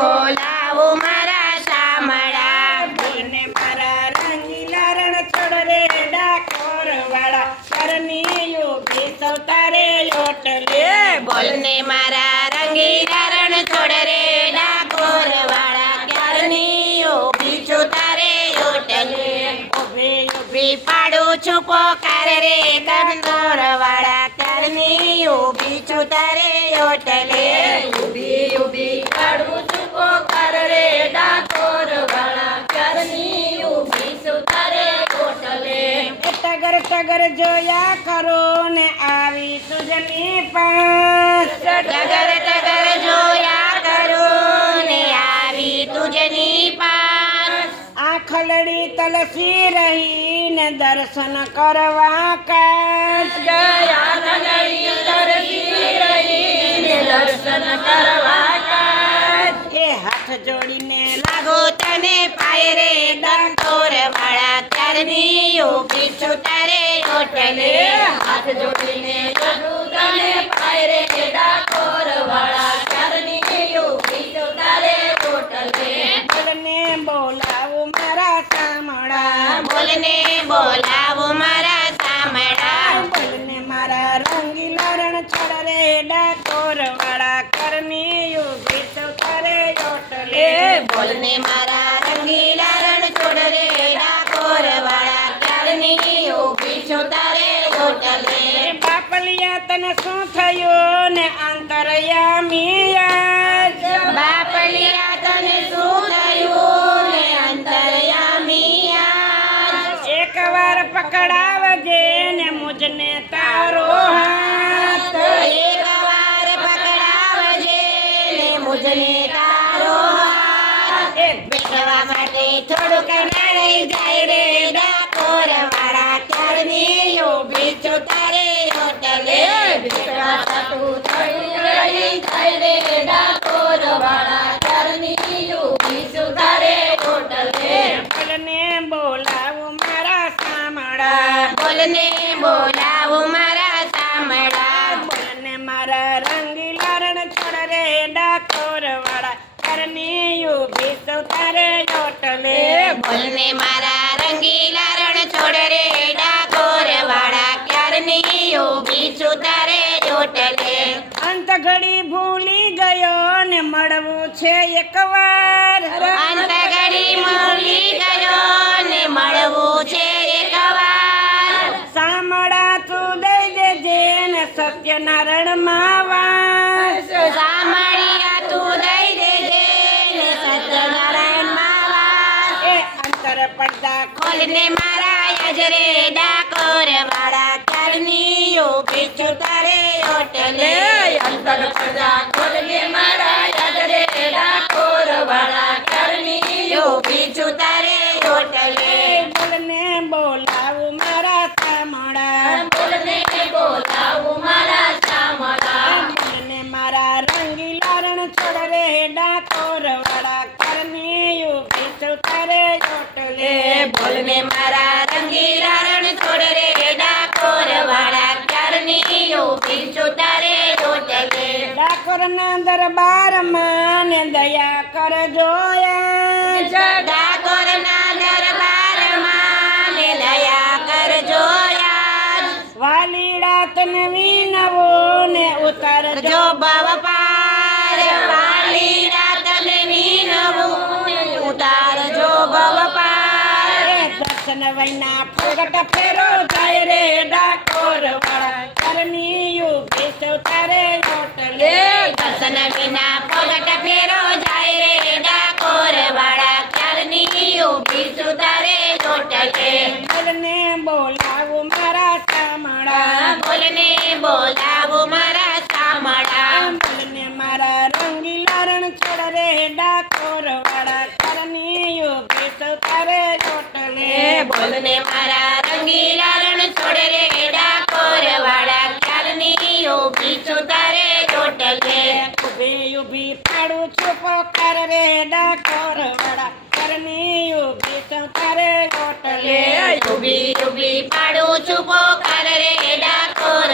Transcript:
બોલાવું મારા શામળા. બોલને મારા રંગીલા રણ છોડ રે ડાકોર વાળા કરની યોગી સૌતારે લોટલે બોલને મારા રંગીલા રણ છોડ રે ડાકોર વાળા કરની યોગી છું તારે ઓટલે ઉભે ઊભી પાડું છું પોકાર રે કંદોર વાળા કરની યોગી છું તારે ઓટલે ઊભી ઊભી પાડું છું ટગર ટગર જોયા કરો ને આવી સુજની પાસ ટગર ટગર જોયા કરો ને આવી તુજની પાસ આખલડી તલસી રહી ને દર્શન કરવા કાશ ગયા નગરી રહી ને દર્શન કરવા હાથ જોડીને લાગો તને પાય રે, દંતોર વાળા ક્યારની ઊભી છું તારે ઓટલે હાથ જોડીને લાગો તને પાય રે, દંતોર વાળા બોલાવું મારા સામડા બોલને બોલાવો મારા સામડા બોલને મારા રંગીલા રણ છોડ રે ડાકોર વાળા કરની યુગી તો કરે બોલને મારા રંગીલા રણ છોડ રે ડાકોર વાળા ક્યારની ઊભી છું તારે ઓટલે બાપલિયા તને શું થયું ને અંતરયામી યાદ બાપલિયા તને શું થયું ને અંતરયામી આજ? એકવાર પકડાવજે ને મુજને તારો હાથ. એક વાર પકડાવજે ને મુજને તારો હાથ. માટે થોડુંક નાળી જાય રે. ડાકોર વાળા ક્યારની ઊભી છો તારે હોટલે. બેસવા સાટું થોડુંક નાળી જાય રે. ડાકોર વાળા ક્યારની ઊભી છું તારે હોટલે. બોલને બોલાવું મારા સામળા. બોલને બોલાવો મારા સામડા બોલને મારા રંગીલા રણ છોડ રે. ડાકોર વાળા કરની યુગી તારે ઓટલે બોલને મારા રંગીલા રણ છોડ રે ડાકોર વાળા ક્યારની છું તારે હોટલે અંત ઘડી ભૂલી ગયો ને મળવું છે એકવાર. અંત ઘડી ભૂલી ગયો ને મળવું છે એકવાર. સામડા તું દઈ દેજે ને સત્યનારાયણ માવાસ અંતર ખોલને મારા યજરે ડાકોર વાળા ક્યારની ઊભી છું તારે ઓટલે અંતર પ્રજા ખોલને મારા યજરે ડાકોર વાળા ક્યારની ઊભી છું તારે હોટલે બોલને બોલાવું મારા સામળા બોલને બોલાવું મારા સામળા બોલને મારા રંગીલા રણ છોડ રે ડાકોર વાળા કરની યુગી છું તારે બોલને મારા રંગીલા રણ છોડ રે ડાકોર વાળા ક્યારની ઊભી છું તારે ડાકોર ના દરબારમાં દયા કર જોયા ડાકોરના દરબારમાં દયા કરજો યાદ. વાલી રાત વિનવો દર્શન વૈના ફગટ ફેરો જાય રે ડાકોર વાળા. કરની યુગી છું તારે ઓટલે દર્શન વિના પગટ ફેરો જાય રે ડાકોર વાળા ક્યારની ઊભી છું તારે ચોટલે બોલને બોલાવું મારા સામળા બોલને બોલાવું મારા સામડા બોલને મારા રંગીલા રણ છોડ રે ડાકોર વાળા કરની યુગી છું તારે ઓટલે બોલને મારા રંગીલા રણ છોડ રે ડાકોર વાળા ક્યારની ઊભી છું તારે ચોટલે ઊભી ઊભી પાડું છું પોકાર રે ડાકોર વાળા કરની ઊભી છું તારે ઓટલે ઊભી ઊભી પાડું છું પોકાર રે ડાકોર